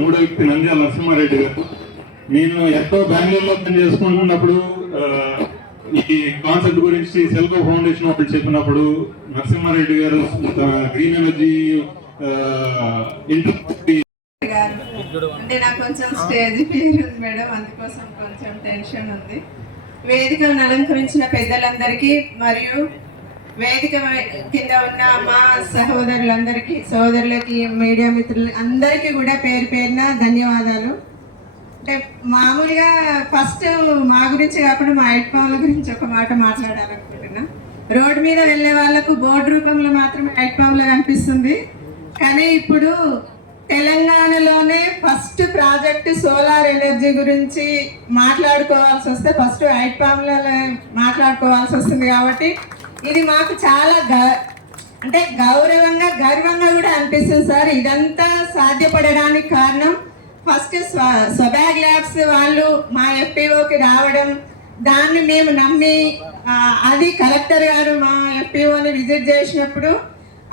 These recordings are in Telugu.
మూడో వ్యక్తి నంద్యాల నరసింహారెడ్డి గారు. నేను ఎంతో బెంగళూరులో పని చేసుకుంటున్నప్పుడు ఈ కాన్సెప్ట్ గురించి సెల్కో ఫౌండేషన్ వాళ్ళు చెప్పినప్పుడు నరసింహారెడ్డి గారు గ్రీన్ ఎనర్జీ అంటే నాకు కొంచెం స్టేజ్ ఫియర్ ఉంది మేడం, అందుకోసం కొంచెం టెన్షన్ ఉంది. వేదికను అలంకరించిన పెద్దలందరికీ మరియు వేదిక కింద ఉన్న మా సహోదరులందరికీ, సోదరులకి, మీడియా మిత్రులు అందరికీ కూడా పేరు పేరున ధన్యవాదాలు. అంటే మామూలుగా ఫస్ట్ మా గురించి కాకుండా మా ఐట్పాముల గురించి ఒక మాట మాట్లాడాలనుకుంటున్నా. రోడ్డు మీద వెళ్ళే వాళ్ళకు బోర్డు రూపంలో మాత్రమే ఐట్పాములా కనిపిస్తుంది, కానీ ఇప్పుడు తెలంగాణలోనే ఫస్ట్ ప్రాజెక్ట్ సోలార్ ఎనర్జీ గురించి మాట్లాడుకోవాల్సి వస్తే ఫస్ట్ ఐట్పాముల మాట్లాడుకోవాల్సి వస్తుంది. కాబట్టి ఇది మాకు చాలా అంటే గౌరవంగా, గర్వంగా కూడా అనిపిస్తుంది సార్. ఇదంతా సాధ్యపడడానికి కారణం ఫస్ట్ స్వబాగ్ ల్యాబ్స్ వాళ్ళు మా ఎఫ్పిఓకి రావడం, దాన్ని మేము నమ్మి అది కలెక్టర్ గారు మా ఎఫ్పిఓని విజిట్ చేసినప్పుడు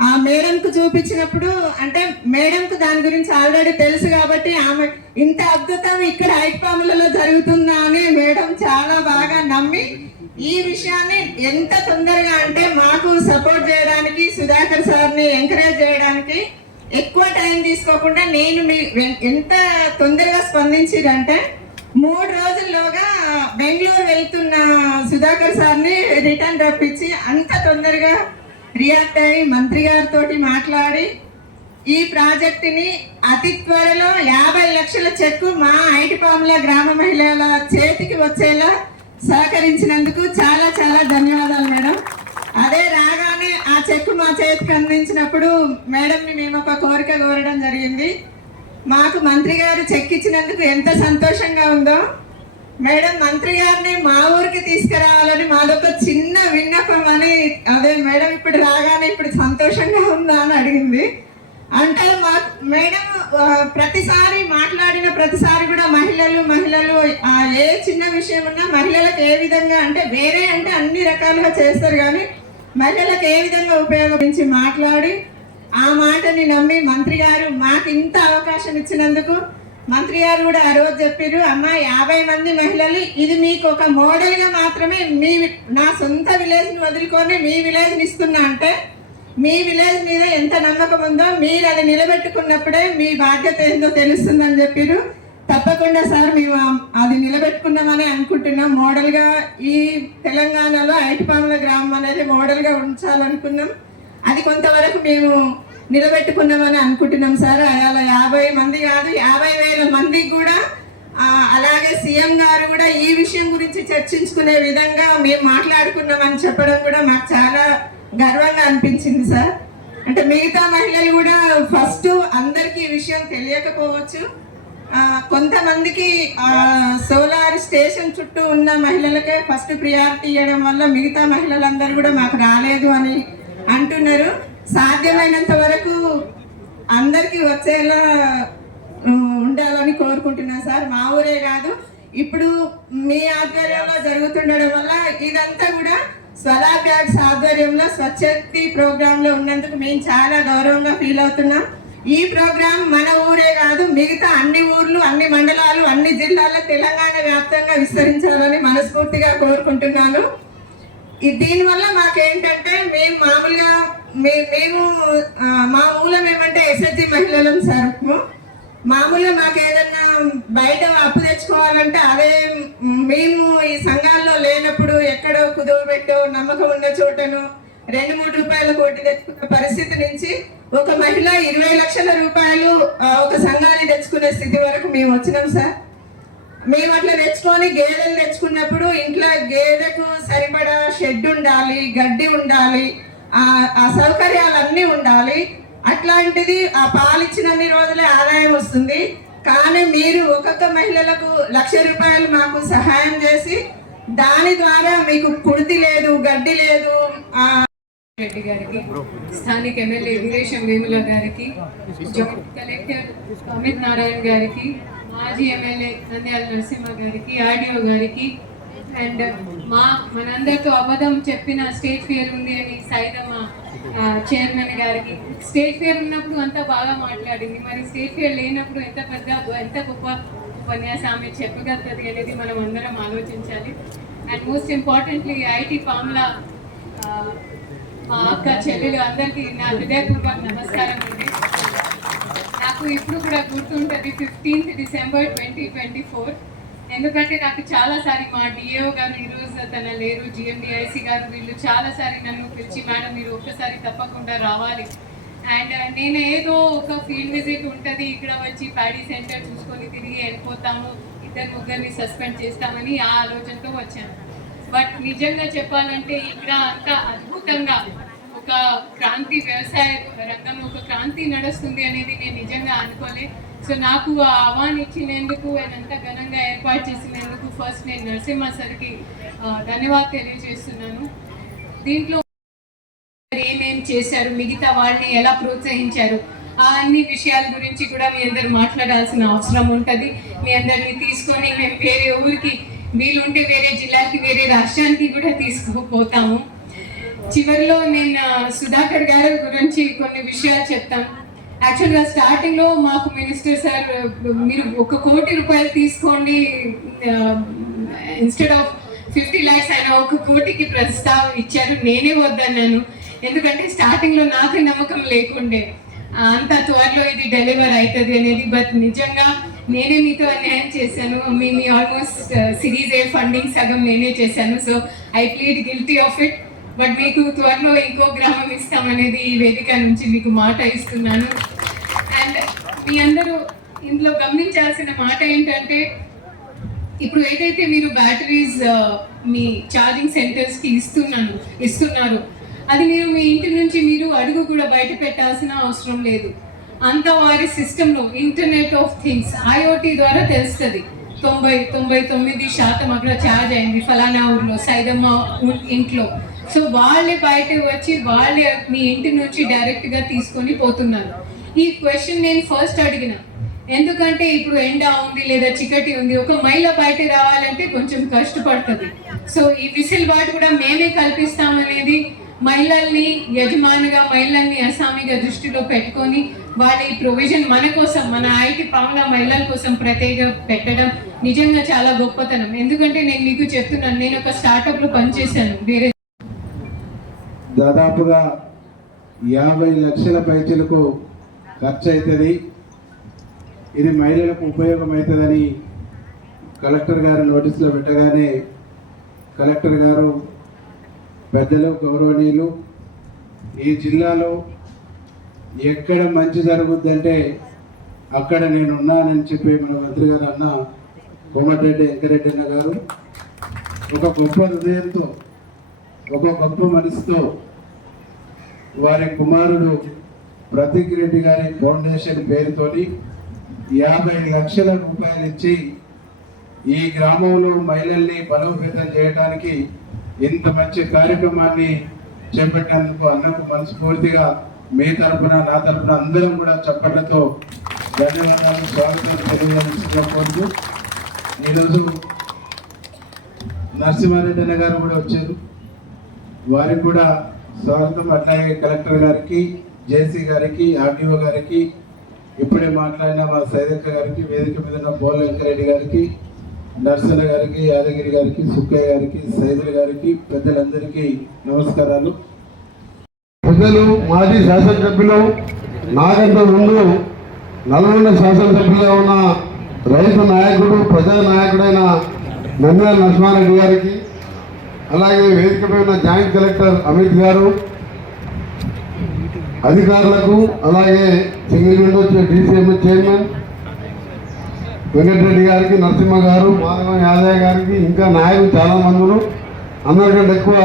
ఆ మేడంకు చూపించినప్పుడు, అంటే మేడంకు దాని గురించి ఆల్రెడీ తెలుసు కాబట్టి ఆమె ఇంత అద్భుతం ఇక్కడ ఐట్పాములలో జరుగుతుందా అని మేడం చాలా బాగా నమ్మి ఈ విషయాన్ని ఎంత తొందరగా అంటే మాకు సపోర్ట్ చేయడానికి, సుధాకర్ సార్ని ఎంకరేజ్ చేయడానికి ఎక్కువ టైం తీసుకోకుండా నేను ఎంత తొందరగా స్పందించిరంటే 3 రోజుల్లోగా బెంగళూరు వెళ్తున్న సుధాకర్ సార్ని రిటర్న్ రప్పించి అంత తొందరగా రియాక్ట్ అయ్యి మంత్రి గారితో మాట్లాడి ఈ ప్రాజెక్టుని అతి త్వరలో 50 లక్షల చెక్కు మా ఐటిపాముల గ్రామ మహిళల చేతికి వచ్చేలా సహకరించినందుకు చాలా చాలా ధన్యవాదాలు మేడం. అదే రాగానే ఆ చెక్కు మా చేతికి అందించినప్పుడు మేడంని మేము ఒక కోరిక కోరడం జరిగింది. మాకు మంత్రి గారు చెక్ ఇచ్చినందుకు ఎంత సంతోషంగా ఉందో. మేడం మంత్రి గారిని మా ఊరికి తీసుకురావాలని మాదొక చిన్న విన్నపం అని, అదే మేడం ఇప్పుడు రాగానే ఇప్పుడు సంతోషంగా ఉందా అని అడిగింది. అంటే మా మేడం ప్రతిసారి మాట్లాడిన ప్రతిసారి కూడా మహిళలు ఏ చిన్న విషయం ఉన్నా మహిళలకు ఏ విధంగా అంటే వేరే అంటే అన్ని రకాలుగా చేస్తారు, కానీ మహిళలకు ఏ విధంగా ఉపయోగించి మాట్లాడి ఆ మాటని నమ్మి మంత్రి గారు మాకు ఇంత అవకాశం ఇచ్చినందుకు మంత్రి గారు కూడా ఆ రోజు చెప్పారు, అమ్మ 50 మంది మహిళలు ఇది మీకు ఒక మోడల్గా మాత్రమే, నా సొంత విలేజ్ని వదులుకొని మీ విలేజ్ని ఇస్తున్నా అంటే మీ విలేజ్ మీద ఎంత నమ్మకం ఉందో మీరు అది నిలబెట్టుకున్నప్పుడే మీ బాధ్యత ఏందో తెలుస్తుందని చెప్పారు. తప్పకుండా సార్ మేము అది నిలబెట్టుకున్నామని అనుకుంటున్నాం. మోడల్గా ఈ తెలంగాణలో ఐటిపాముల గ్రామం అనేది మోడల్గా ఉంచాలనుకున్నాం. అది కొంతవరకు మేము నిలబెట్టుకున్నామని అనుకుంటున్నాం సార్. అలా 50 మంది కాదు 50,000 మందికి కూడా అలాగే సీఎం గారు కూడా ఈ విషయం గురించి చర్చించుకునే విధంగా మేము మాట్లాడుకున్నామని చెప్పడం కూడా మాకు చాలా గర్వంగా అనిపించింది సార్. అంటే మిగతా మహిళలు కూడా ఫస్ట్ అందరికీ ఈ విషయం తెలియకపోవచ్చు, కొంతమందికి సోలార్ స్టేషన్ చుట్టూ ఉన్న మహిళలకే ఫస్ట్ ప్రియారిటీ ఇవ్వడం వల్ల మిగతా మహిళలందరూ కూడా మాకు రాలేదు అని అంటున్నారు. సాధ్యమైనంత వరకు అందరికీ వచ్చేలా ఉండాలని కోరుకుంటున్నాను సార్. మా ఊరే కాదు, ఇప్పుడు మీ ఆధ్వర్యంలో జరుగుతుండడం వల్ల ఇదంతా కూడా స్వరాజ్ బ్యాగ్స్ ఆధ్వర్యంలో స్వచ్ఛతి ప్రోగ్రాంలో ఉన్నందుకు మేము చాలా గౌరవంగా ఫీల్ అవుతున్నాం. ఈ ప్రోగ్రాం మన ఊరే కాదు మిగతా అన్ని ఊర్లు, అన్ని మండలాలు, అన్ని జిల్లాల్లో తెలంగాణ వ్యాప్తంగా విస్తరించాలని మనస్ఫూర్తిగా కోరుకుంటున్నాను. దీనివల్ల మాకేంటంటే మేము మామూలుగా మేము మా మూలం ఏమంటే ఎస్ఎస్జి మహిళలం సార్. మామూలుగా మాకు ఏదన్నా బయట అప్పు తెచ్చుకోవాలంటే అదే మేము ఈ సంఘాల్లో లేనప్పుడు ఎక్కడో కుదవబెట్టో నమ్మకం ఉన్న చోటను 2-3 రూపాయల కోటి తెచ్చుకున్న పరిస్థితి నుంచి ఒక మహిళ 20 లక్షల రూపాయలు ఒక సంఘాన్ని తెచ్చుకునే స్థితి వరకు మేము వచ్చినాం సార్. మేము అట్లా తెచ్చుకొని గేదెలు తెచ్చుకున్నప్పుడు ఇంట్లో గేదెకు సరిపడా షెడ్ ఉండాలి, గడ్డి ఉండాలి, ఆ సౌకర్యాలన్నీ ఉండాలి. అట్లాంటిది ఆ పాలు ఇచ్చినన్ని రోజులే ఆదాయం వస్తుంది. కానీ మీరు ఒక్కొక్క మహిళలకు 1,00,000 రూపాయలు మాకు సహాయం చేసి దాని ద్వారా మీకు కుడితి లేదు, గడ్డి లేదు. రెడ్డి గారికి, స్థానిక ఎమ్మెల్యే వీరేశం వేముల గారికి, జాయింట్ కలెక్టర్ అమిత్ నారాయణ గారికి, మాజీ ఎమ్మెల్యే నంద్యాల నరసింహ గారికి, ఆర్డీఓ గారికి, అండ్ మనందరితో అబద్ధం చెప్పిన స్టేట్ ఫియర్ ఉంది అని సైదమ్మ చైర్మన్ గారికి. స్టేట్ ఫేర్ ఉన్నప్పుడు అంతా బాగా మాట్లాడింది, మరి స్టేట్ ఫేర్ లేనప్పుడు ఎంత గొప్ప ఉపన్యాసం ఆమె చెప్పగలుగుతుంది అనేది మనం అందరం ఆలోచించాలి. అండ్ మోస్ట్ ఇంపార్టెంట్లీ ఐఐటి పామ్లా మా అక్క చెల్లెలు అందరికీ నా హృదయపూర్వక నమస్కారం అండి. నాకు ఇప్పుడు కూడా గుర్తుంటుంది 15th December 2024, ఎందుకంటే నాకు చాలాసారి మా డిఏఓ గారు ఈరోజు తన లేరు, జిఎండిఐసి గారు వీళ్ళు చాలాసారి నన్ను పిలిచి మేడం మీరు ఒక్కసారి తప్పకుండా రావాలి. అండ్ నేను ఏదో ఒక ఫీల్డ్ విజిట్ ఉంటుంది, ఇక్కడ వచ్చి ప్యాడీ సెంటర్ చూసుకొని తిరిగి వెళ్ళిపోతాము, 2-3 సస్పెండ్ చేస్తామని ఆ ఆలోచనతో వచ్చాను. బట్ నిజంగా చెప్పాలంటే ఇక్కడ అంతా అద్భుతంగా ఒక క్రాంతి, వ్యవసాయ రంగంలో ఒక క్రాంతి నడుస్తుంది అనేది నేను నిజంగా అనుకోలే. సో నాకు ఆ ఆహ్వానం ఇచ్చినందుకు అంత ఘనంగా ఏర్పాటు చేసినందుకు ఫస్ట్ నేను నరసింహ సార్కి ధన్యవాదాలు తెలియజేస్తున్నాను. దీంట్లో ఏమేం చేశారు, మిగతా వాళ్ళని ఎలా ప్రోత్సహించారు, ఆ అన్ని విషయాల గురించి కూడా మీ అందరు మాట్లాడాల్సిన అవసరం ఉంటుంది. మీ అందరినీ తీసుకొని మేము వేరే ఊరికి, వీలుంటే వేరే జిల్లాకి, వేరే రాష్ట్రానికి కూడా తీసుకుపోతాము. చివరిలో నేను సుధాకర్ గారి గురించి కొన్ని విషయాలు చెప్తాను. యాక్చువల్గా స్టార్టింగ్లో మాకు మినిస్టర్ సార్ మీరు 1 కోటి రూపాయలు తీసుకోండి, ఇన్స్టెడ్ ఆఫ్ 50 lakhs ఆయన 1 కోటికి ప్రస్తావన ఇచ్చారు. నేనే వద్దన్నాను, ఎందుకంటే స్టార్టింగ్లో నాకు నమ్మకం లేకుండే అంత త్వరలో ఇది డెలివర్ అవుతుంది అనేది. బట్ నిజంగా నేనే మీతో అన్యాయం చేశాను. మీ ఆల్మోస్ట్ సిరీస్ ఏ ఫండింగ్ సగం నేనే చేశాను. So I plead guilty of it. But మీకు త్వరలో ఇంకో గ్రామం ఇస్తామనేది ఈ వేదిక నుంచి మీకు మాట ఇస్తున్నాను. అండ్ మీ అందరూ ఇందులో గమనించాల్సిన మాట ఏంటంటే, ఇప్పుడు ఏదైతే మీరు బ్యాటరీస్ మీ ఛార్జింగ్ సెంటర్స్కి ఇస్తున్నారు, అది మీరు మీ ఇంటి నుంచి మీరు అడుగు కూడా బయట పెట్టాల్సిన అవసరం లేదు. అంతా వారి సిస్టంలో ఇంటర్నెట్ ఆఫ్ థింగ్స్ IoT ద్వారా తెలుస్తుంది. 99% అక్కడ ఛార్జ్ అయింది ఫలానా ఊర్లో, సైదమ్మ ఇంట్లో. సో వాళ్ళే బయట వచ్చి వాళ్ళే మీ ఇంటి నుంచి డైరెక్ట్గా తీసుకొని పోతున్నారు. ఈ క్వశ్చన్ నేను ఫస్ట్ అడిగిన, ఎందుకంటే ఇప్పుడు ఎండ ఉంది లేదా చీకటి ఉంది, ఒక మహిళ బయట రావాలంటే కొంచెం కష్టపడుతుంది. సో ఈ వెసులుబాటు కూడా మేమే కల్పిస్తామనేది మహిళల్ని, యజమానిగా మహిళల్ని అసామిగా దృష్టిలో పెట్టుకొని వాళ్ళ ఈ ప్రొవిజన్ మన కోసం, మన ఐఐటి పామ్లా మహిళల కోసం ప్రత్యేక పెట్టడం నిజంగా చాలా గొప్పతనం. ఎందుకంటే నేను మీకు చెప్తున్నాను, నేను ఒక స్టార్టప్లో పనిచేశాను. వేరే దాదాపుగా 50 లక్షల పైచలకు ఖర్చు అవుతుంది. ఇది మహిళలకు ఉపయోగం అవుతుందని కలెక్టర్ గారు నోటీసులో పెట్టగానే కలెక్టర్ గారు, పెద్దలు, గౌరవనీయులు, ఈ జిల్లాలో ఎక్కడ మంచి జరుగుద్దంటే అక్కడ నేను ఉన్నానని చెప్పి మన మంత్రి గారు అన్న కోమటిరెడ్డి వెంకరెడ్డి అన్న గారు ఒక గొప్ప హృదయంతో, ఒక గొప్ప మనసుతో వారి కుమారుడు ప్రతీక్ రెడ్డి గారి ఫౌండేషన్ పేరుతోని 50 లక్షల రూపాయలు ఇచ్చి ఈ గ్రామంలో మహిళల్ని బలోపేతం చేయడానికి ఇంత మంచి కార్యక్రమాన్ని చేపట్టేందుకు అన్నకు మనస్ఫూర్తిగా మీ తరఫున, నా తరఫున అందరం కూడా చప్పట్లతో ధన్యవాదాలు, స్వాగతం తెలియజేసుకోవచ్చు. ఈరోజు నరసింహారెడ్డి అన్న గారు కూడా వచ్చారు, వారికి కూడా స్వాగతం. అట్లాగే కలెక్టర్ గారికి, జేసీ గారికి, ఆర్డీఓ గారికి, ఇప్పుడే మాట్లాడిన మా సైదక్క గారికి, వేదిక మీద ఉన్న పోల వెంకరెడ్డి గారికి, నర్సన్న గారికి, యాదగిరి గారికి, సుక్కయ్య గారికి, సైదుల గారికి, పెద్దలందరికీ నమస్కారాలు. పెద్దలు, మాజీ శాసనసభ్యులు, నాకంత ముందు నల్గొండ శాసనసభ్యులుగా ఉన్న రైతు నాయకుడు, ప్రజా నాయకుడైన నంద్యాల నరసింహారెడ్డి గారికి, అలాగే వేదికపై ఉన్న జాయింట్ కలెక్టర్ అమిత్ గారు, అధికారులకు, అలాగే single window DCM chairman Venkatareddy గారికి, నరసింహ గారు, మాధవ యాదయ్య గారికి, ఇంకా నాయకులు చాలా మందులు, అందరికంటే ఎక్కువ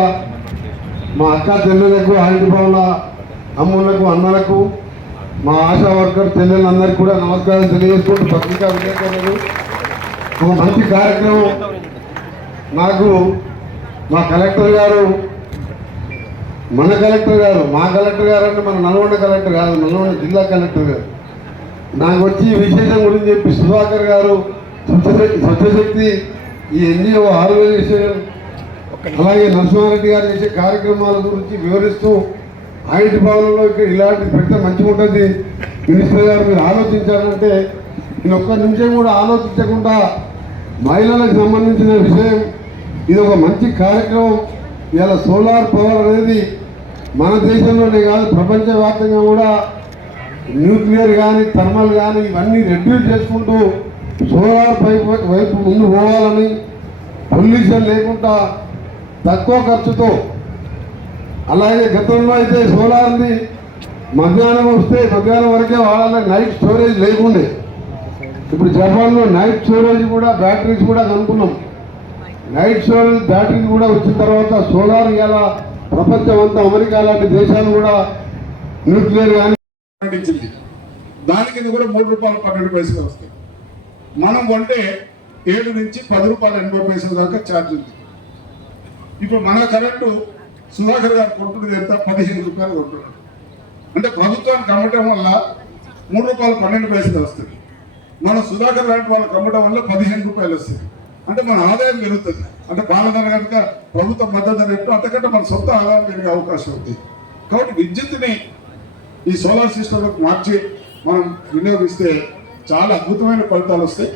మా అక్క చెల్లెలకు, ఐఐటి పామ్లా అమ్ములకు, అన్నలకు, మా ఆశా వర్కర్ చెల్లెలందరికీ కూడా నమస్కారం తెలియజేసుకుంటూ, పత్రికా విలేకరులు, ఒక మంచి కార్యక్రమం. నాకు మా కలెక్టర్ గారు, మన కలెక్టర్ గారు, మా కలెక్టర్ గారు అంటే మన నల్గొండ కలెక్టర్ కాదు, నల్గొండ జిల్లా కలెక్టర్ గారు నాకు వచ్చి ఈ విశేషం గురించి చెప్పి, సుధాకర్ గారు స్వచ్ఛశక్తి, ఈ NGO ఆర్గనైజేషన్, అలాగే నరసింహారెడ్డి గారు చేసే కార్యక్రమాల గురించి వివరిస్తూ ఐటీ భవనంలో ఇక్కడ ఇలాంటి పెడితే మంచిగా ఉంటుంది మినిస్టర్ గారు, మీరు ఆలోచించారంటే నేను ఒక్క నిమిషం కూడా ఆలోచించకుండా మహిళలకు సంబంధించిన విషయం ఇది ఒక మంచి కార్యక్రమం. ఇలా సోలార్ పవర్ అనేది మన దేశంలోనే కాదు ప్రపంచవ్యాప్తంగా కూడా న్యూక్లియర్ కానీ థర్మల్ కానీ ఇవన్నీ రెడ్యూస్ చేసుకుంటూ సోలార్ వైపు ముందు పోవాలని, పొల్యూషన్ లేకుండా తక్కువ ఖర్చుతో. అలాగే గతంలో అయితే సోలార్ని మధ్యాహ్నం వస్తే మధ్యాహ్నం వరకే వాడాలని నైట్ స్టోరేజ్ లేకుండే. ఇప్పుడు జపాన్లో నైట్ స్టోరేజ్ కూడా బ్యాటరీస్ కూడా కనుక్కున్నాం. నైట్ స్టోరేజ్ బ్యాటరీస్ కూడా వచ్చిన తర్వాత సోలార్ ఇలా ప్రపంచం అంతా అమెరికా లాంటి దేశాలు కూడా న్యూక్లియర్ కానీ ప్రకటించింది. దాని కింద కూడా ₹3.12 వస్తాయి. మనం కొంటే 7 నుంచి ₹10.80 దాకా ఛార్జ్ ఉంది. ఇప్పుడు మన కరెంటు సుధాకర్ గారు కొంటున్నది ఎంత? ₹15 కొంటున్నాడు. అంటే ప్రభుత్వానికి అమ్మటం వల్ల ₹3.12 వస్తుంది. మన సుధాకర్ లాంటి వాళ్ళకి అమ్మటం వల్ల ₹15 వస్తుంది. అంటే మన ఆదాయం పెరుగుతుంది. అంటే బాలధర కనుక ప్రభుత్వ మద్దతు ధర ఎప్పుడు అంతకంటే మన సొంత ఆదాయం పెరిగే అవకాశం ఉంది. కాబట్టి విద్యుత్తుని ఈ సోలార్ సిస్టంలోకి మార్చి మనం వినియోగిస్తే చాలా అద్భుతమైన ఫలితాలు వస్తాయి.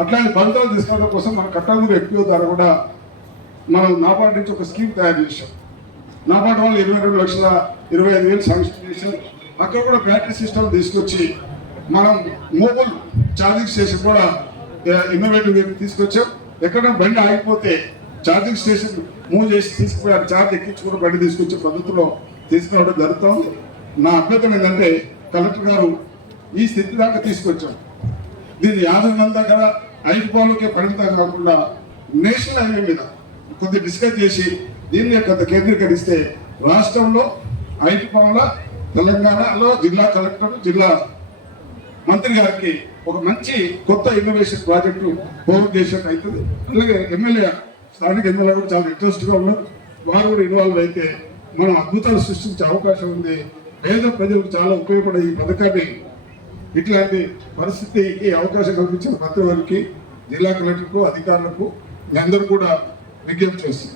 అట్లాంటి ఫలితాలు తీసుకోవడం కోసం మన కట్టంలో ఎక్కువ ధర కూడా మనం నాబార్డ్ నుంచి ఒక స్కీమ్ తయారు చేసాం. నాబార్డ్ వాళ్ళు 22,25,000 శాంక్షన్ చేశాం. అక్కడ కూడా బ్యాటరీ సిస్టమ్ తీసుకొచ్చి మనం మొబైల్ ఛార్జింగ్ స్టేషన్ కూడా ఇన్నోవేటివ్ తీసుకొచ్చాం. ఎక్కడైనా బండి ఆగిపోతే ఛార్జింగ్ స్టేషన్ మూవ్ చేసి తీసుకుపోయి ఛార్జ్ ఎక్కించుకుని బండి తీసుకొచ్చే పద్ధతిలో తీసుకురావడం జరుగుతుంది. నా అభ్యర్థన ఏంటంటే కలెక్టర్ గారు ఈ స్థితి దాకా తీసుకొచ్చాం. దీన్ని 50 మంది దగ్గర 5 పాలకే పరిమితం కాకుండా నేషనల్ హైవే మీద కొద్దిగా డిస్కస్ చేసి దీన్ని కొంత కేంద్రీకరిస్తే రాష్ట్రంలో 5 పనుల తెలంగాణలో జిల్లా కలెక్టర్ జిల్లా మంత్రి గారికి ఒక మంచి కొత్త ఇన్నోవేషన్ ప్రాజెక్టు ఫోర్వర్డ్ చేసినట్టు అవుతుంది. అలాగే ఎమ్మెల్యే స్థానిక ఎమ్మెల్యే కూడా చాలా ఇంట్రెస్ట్గా ఉన్నారు. వారు కూడా ఇన్వాల్వ్ అయితే మనం అద్భుతాలు సృష్టించే అవకాశం ఉంది. పేద ప్రజలకు చాలా ఉపయోగపడే ఈ పథకాన్ని ఇట్లాంటి పరిస్థితికి అవకాశం కల్పించిన మంత్రివారికి, జిల్లా కలెక్టర్కు, అధికారులకు అందరూ కూడా విజ్ఞప్తి చేస్తుంది.